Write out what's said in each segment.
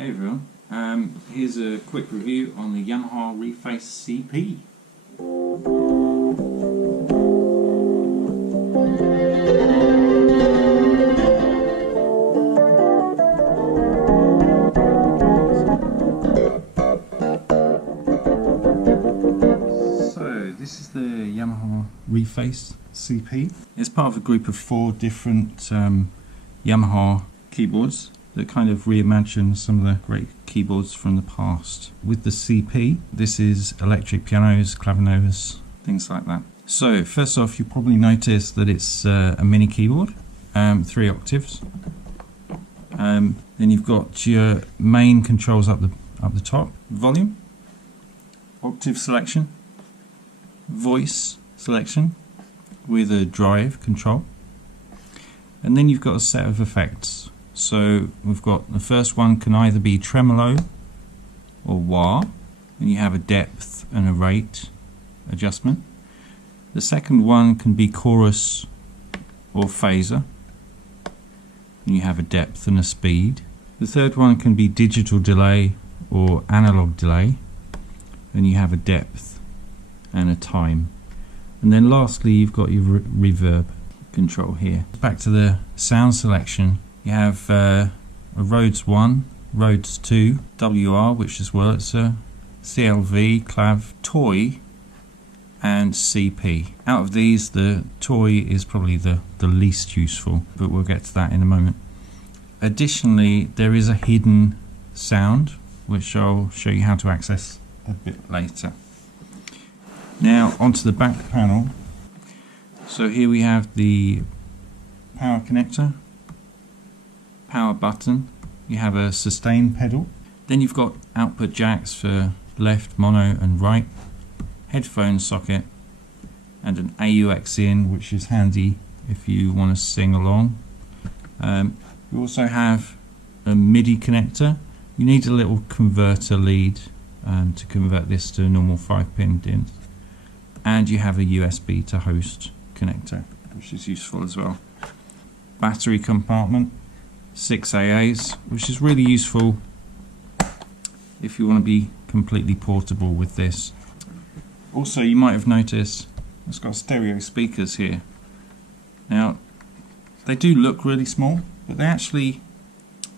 Hey everyone, here's a quick review on the Yamaha Reface CP. So this is the Yamaha Reface CP. It's part of a group of 4 different Yamaha keyboards that kind of reimagine some of the great keyboards from the past. With the CP, this is electric pianos, clavinovas, things like that. So first off, you probably noticed that it's a mini keyboard, 3 octaves. Then you've got your main controls up the top, volume, octave selection, voice selection with a drive control, and then you've got a set of effects. So we've got the first one can either be tremolo or wah, and you have a depth and a rate adjustment. The second one can be chorus or phaser, and you have a depth and a speed. The third one can be digital delay or analog delay, and you have a depth and a time. And then lastly, you've got your reverb control here. Back to the sound selection. You have a Rhodes 1, Rhodes 2, WR, which is Wurlitzer, CLV, Clav, Toy, and CP. Out of these, the Toy is probably the least useful, but we'll get to that in a moment. Additionally, there is a hidden sound, which I'll show you how to access a bit later. Now, onto the back panel. So here we have the power connector, power button, you have a sustain pedal, then you've got output jacks for left, mono and right, headphone socket, and an AUX in, which is handy if you want to sing along. You also have a MIDI connector. You need a little converter lead to convert this to a normal 5-pin DIN, and you have a USB to host connector, which is useful as well. Battery compartment, 6 AAs, which is really useful if you want to be completely portable with this. Also, you might have noticed it's got stereo speakers here. Now, they do look really small, but they actually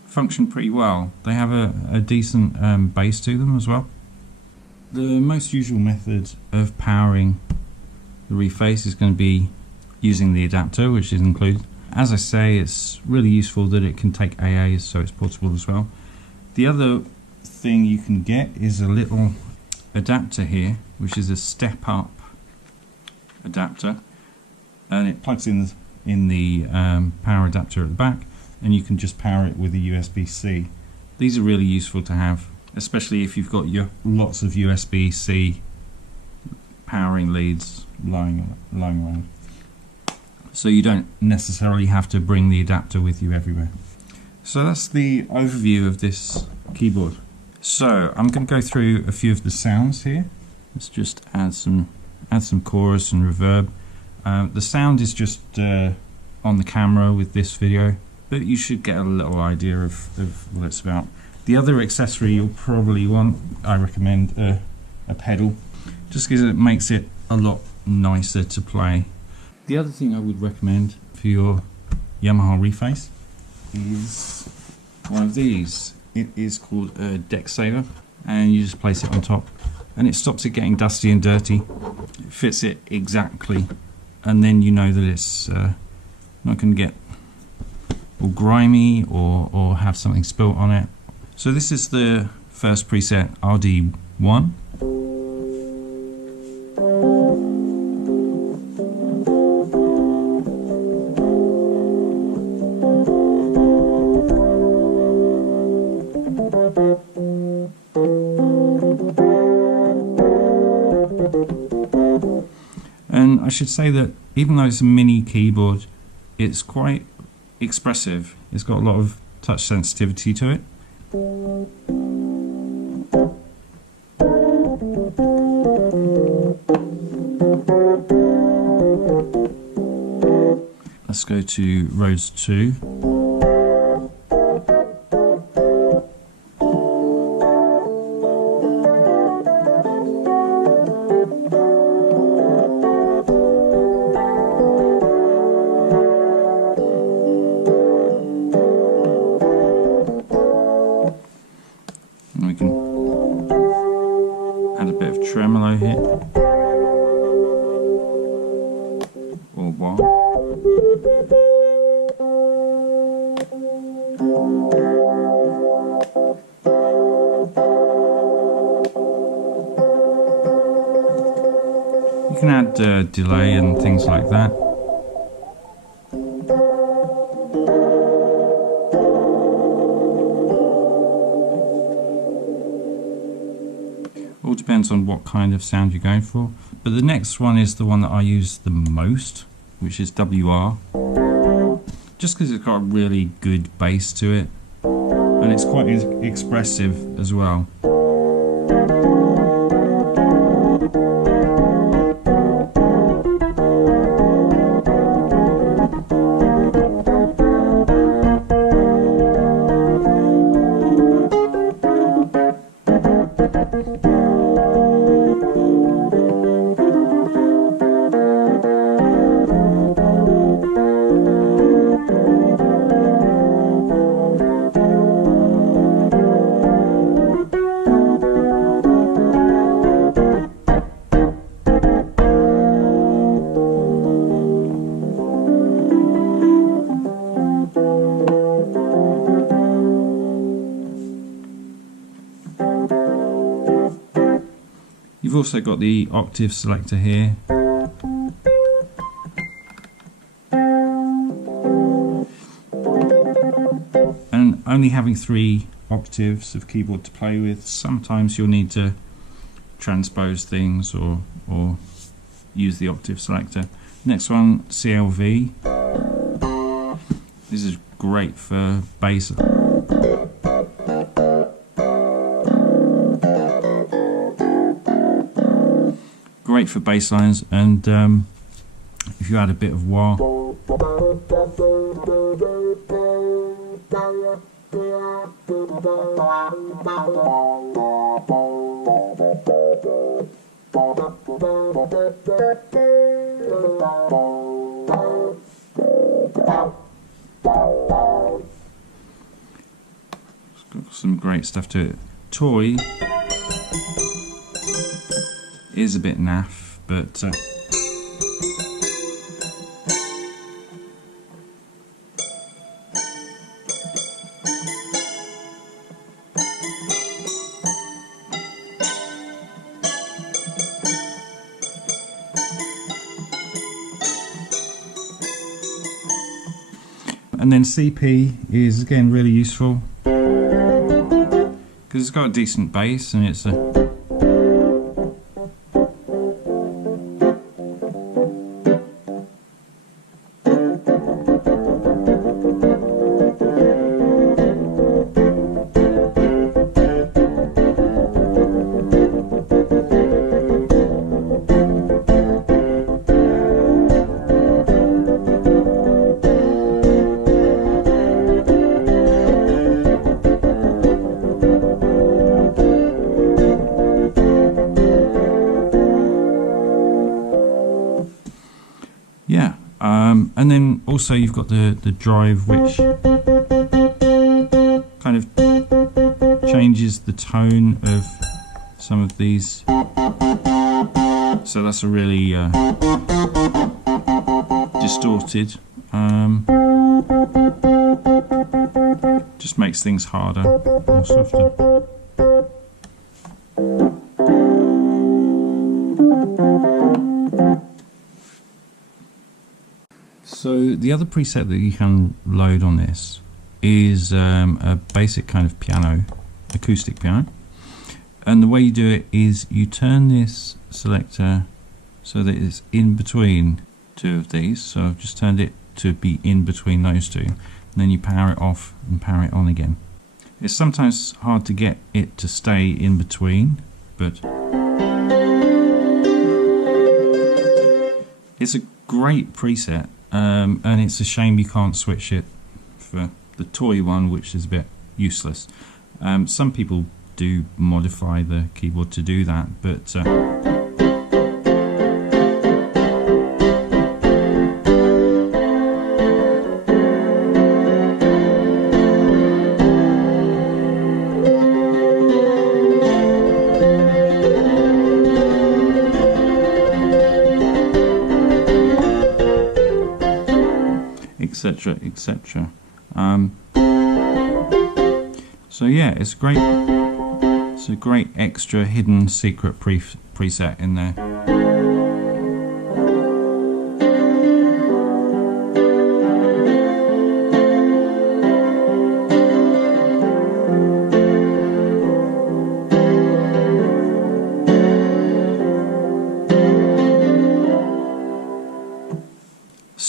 function pretty well. They have a decent bass to them as well. The most usual method of powering the Reface is going to be using the adapter, which is included. As I say, it's really useful that it can take AAs, so it's portable as well. The other thing you can get is a little adapter here, which is a step-up adapter, and it plugs in the power adapter at the back, and you can just power it with a USB-C. These are really useful to have, especially if you've got lots of USB-C powering leads lying around. So you don't necessarily have to bring the adapter with you everywhere. So that's the overview of this keyboard. So I'm going to go through a few of the sounds here. Let's just add some chorus and reverb. The sound is just on the camera with this video, but you should get a little idea of what it's about. The other accessory you'll probably want, I recommend a pedal, just because it makes it a lot nicer to play. The other thing I would recommend for your Yamaha Reface is one of these. It is called a deck saver, and you just place it on top and it stops it getting dusty and dirty. It fits it exactly, and then you know that it's not going to get all grimy or have something spilt on it. So this is the first preset, RD1. And I should say that even though it's a mini keyboard, it's quite expressive. It's got a lot of touch sensitivity to it. Let's go to Rhodes 2. can add delay and things like that. All depends on what kind of sound you're going for. But the next one is the one that I use the most, which is WR. Just because it's got a really good bass to it, and it's quite expressive as well. You've also got the octave selector here. And only having 3 octaves of keyboard to play with, sometimes you'll need to transpose things or use the octave selector. Next one, CLV. This is great for bass. Great for bass lines, and if you add a bit of wah, it's got some great stuff to it. Toy is a bit naff, but and then CP is again really useful because it's got a decent bass and it's a yeah, and then also you've got the drive, which kind of changes the tone of some of these. So that's a really distorted. Just makes things harder or softer. So the other preset that you can load on this is a basic kind of piano, acoustic piano. And the way you do it is you turn this selector so that it's in between 2 of these. So I've just turned it to be in between those 2. And then you power it off and power it on again. It's sometimes hard to get it to stay in between, but it's a great preset. And it's a shame you can't switch it for the toy one, which is a bit useless. Some people do modify the keyboard to do that, but etc, etc. So yeah, it's great. It's a great extra hidden secret preset in there.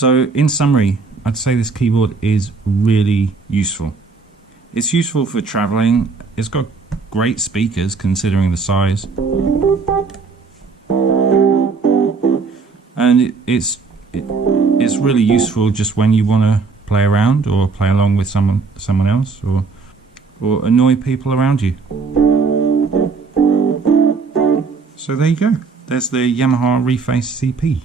So in summary, I'd say this keyboard is really useful. It's useful for traveling. It's got great speakers considering the size. And it's really useful just when you want to play around or play along with someone else or annoy people around you. So there you go. There's the Yamaha Reface CP.